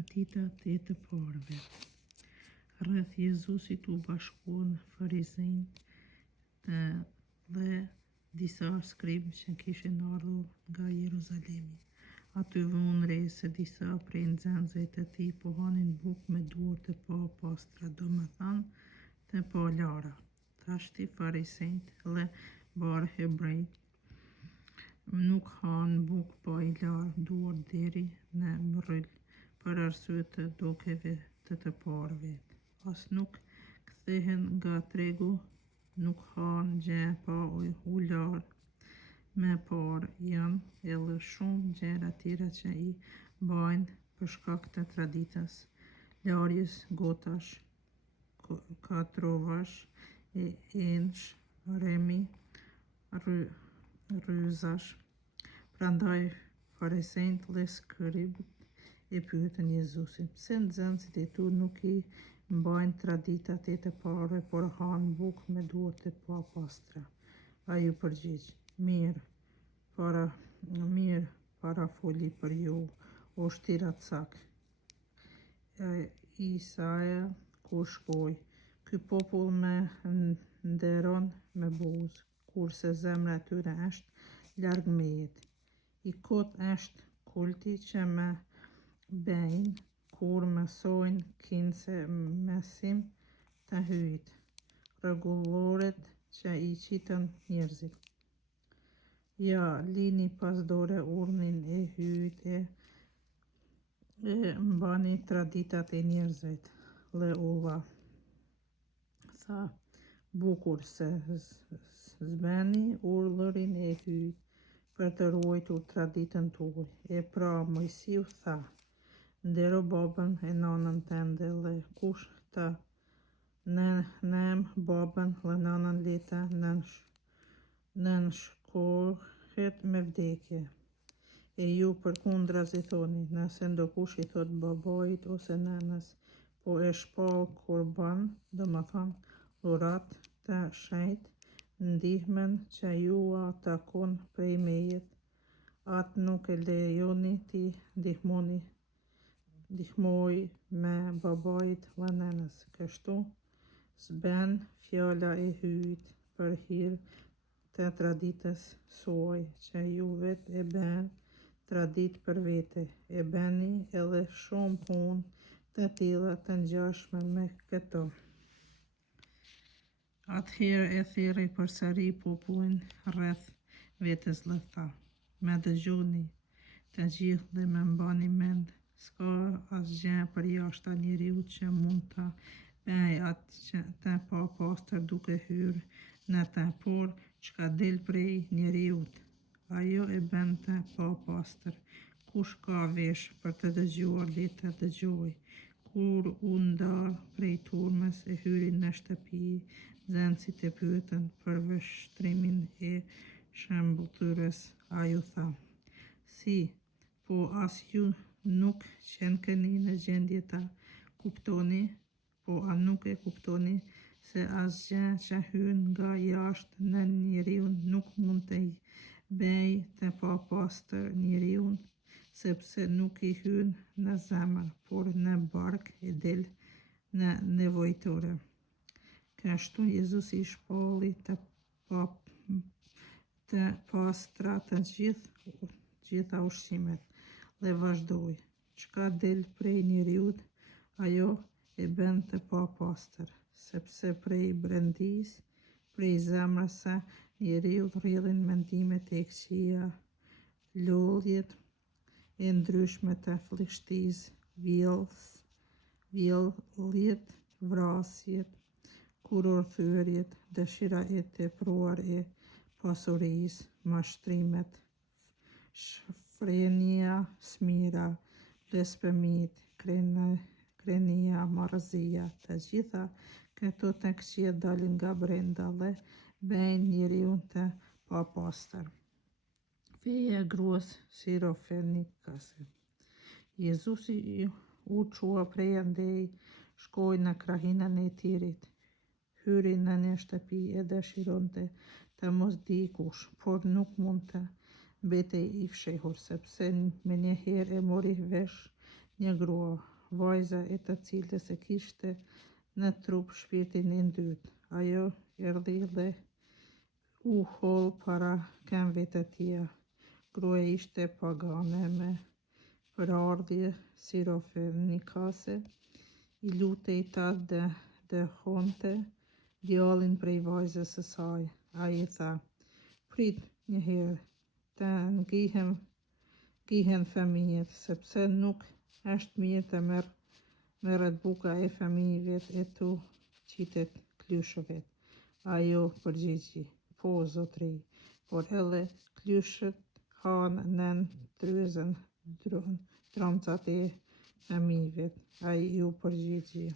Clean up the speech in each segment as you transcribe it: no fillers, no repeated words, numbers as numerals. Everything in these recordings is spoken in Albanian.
Traditat e të parëve. Rreth Jezusit u bashkuan farisenjtë dhe disa skribë që kishin ardhur nga Jeruzalemi. Aty vënë re se disa prej nxënësve të tij po hanin bukë me duar të papastra, domethënë të palara. Tashti farisenjtë dhe barë hebrejt nuk hanë bukë pa i larë duart deri në mbyll për arsye të dukeve të parëve. As nuk kthehen nga tregu, nuk hanë gjë pa u larë me parë. Janë edhe shumë gjëra tjera që i bajnë për shkak të traditës, larjes gotash, katrovash, enësh, remi, rryzash. Prandaj farisenjtë dhe skribët e pyetën Jezusin, pse nxënësit e tu nuk i mbajnë traditat e të parëve, por hanë bukë me duart e papastra? Ai u përgjigj, mirë para foli për ju, o shtira cak. Isaia ku shkoi, ky popull më nderon me buzë, kurse zemra e tyre është larg meje. I kot është kulti që më bëjnë kur mësojnë kinse mesim të hyjt, rregulloret që i qitën njerëzit. Ja, lini pas dore urnin e hyjt e mbani traditat e njerëzve. Dhe u tha, bukur se zbeni urdhrin e hyjt për të ruajtur traditën tuaj. E pra Mojsiu tha, ndero babën e nanën tënde, dhe kush të nëmë babën dhe nanën le të nënshtrohet me vdekje. E ju përkundrazi thoni, nëse ndokush i thot babait ose nënës, po e shpall kurban, domethënë dhuratë të shenjtë, ndihmën që ju ua takon prej meje, atë nuk e lejoni t'i ndihmoj me babait dhe nënës. Kështu s'bën fjala e hyjt për hir të traditës suaj, që ju vetë e bëni traditë për vete, e bëni edhe shumë punë të tilla të ngjashme me këto. Atëherë e thirrri përsëri popullin rreth vetes dhe tha, më dëgjoni të gjithë dhe më mbani mend, s'ka asgjë përjashta njeriut që mund ta bëjë atë të papastër duke hyrë në të, por çka del prej njeriut, ajo e bën të papastër. Kush ka vesh për të dëgjuar, le të dëgjojë. Kur u ndal prej turmës e hyri në shtëpi, nxënësit e pyetën për vështrimin e shëmbëtyrës. Ai u tha, si, po as ju nuk qenkeni në gjendje ta kuptoni? Po a nuk e kuptoni se asgjë që hyn nga jashtë në njeriun nuk mund t'i bëjë të papastër njeriun, sepse nuk i hyn në zemër, por në bark e del në nevojtore. Kështu Jezusi i shpalli të pastra të gjitha ushqimet dhe vazhdoi, çka del prej njeriut, ajo e bën të papastër, sepse prej brendis, prej zemrës së njeriut rrjedhin mendimet e këqija, lodhjet e ndryshme të flishtisë, vjelljet, vrasjet, kurorthyerjet, dëshira e tepruar e pasurisë, mashtrimet, shfrenjia, smira, blasfemitë, krenia, marrëzia. Të gjitha këto të këqija dalin nga brenda dhe bëjnë njeriun të papastër. Feja e gruas Sirofenikase. Jezusi u çua prej andej, shkoi në krahinën e Tirit, hyri në një shtëpi e dëshironte të mos di kush, por nuk mund të mbetej i fshehur, sepse menjëherë e mori vesh një grua, vajza e të cilës e kishte në trup shpirtin e ndytë. Ajo erdhi dhe u hol para këmbëve të tij. Gruaja ishte pagane me përardhje sirofenikase. I lutej ta dëhonte djalin prej vajzës së saj. Ai tha: "Prit një herë, të ngihen fëmijët, sepse nuk është mirë të merret buka e fëmijëve e tu qitet klyshëve." Ajo përgjigji: "Po, zotëri, por edhe klyshët hanë nën tryezën dramcat e fëmijëve." Ai ju përgjigji: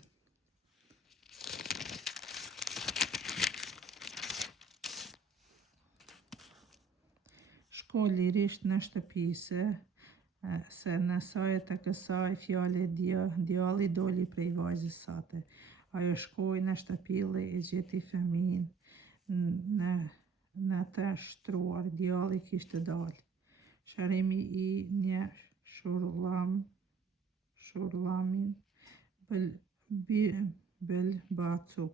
"Shko lirisht në shtëpi, se në sa të kësaj fjale djalli doli prej vajzës sate." Ajo shkoi në shtëpi dhe e gjeti fëmijën në të shtruar. Djalli kishte dalë. Shërimi i një shurllamin bëlbacu.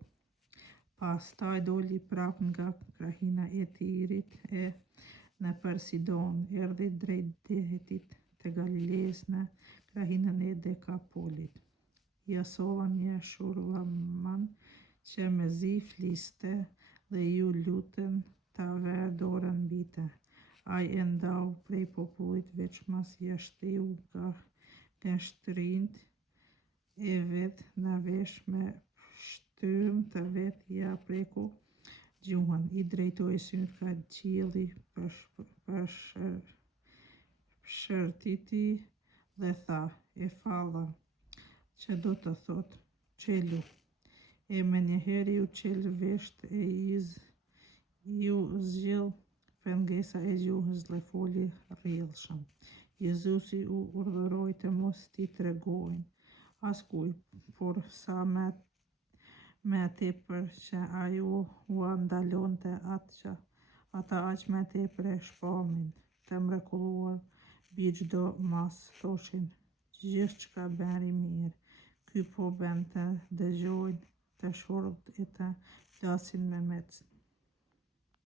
Pastaj doli prap nga krahina e Tirit e nëpër Sidon, erdhi drejt detit të Galileës në krahinën e Dekapolit. Ja solla një shurllaman që mezi fliste dhe ju lutën ta verë dorën mbi të. Ai e ndau prej popullit, veçmas ja shteu gënshtrinë e vet në vesh me shtyrën të vet, ja preku gjuhën, i drejtoi syt ka qielli, shërtiti dhe tha: "E falla", që do të thotë "çelu". E menjëherë u qel vesht e ju zgjidh pengesa e gjuhës dhe foli rrjedhshëm. Jezusi u urdhëroi të mos t'i tregojnë askujt, por sa më tepër që ai u ndalonte ata aq më tepër e shpanin të mrekulluar mbi çdo mas, thoshin: "Gjithçka bëri mirë. Ky po bën të dëgjojnë të shurdhët e të flasin me mec."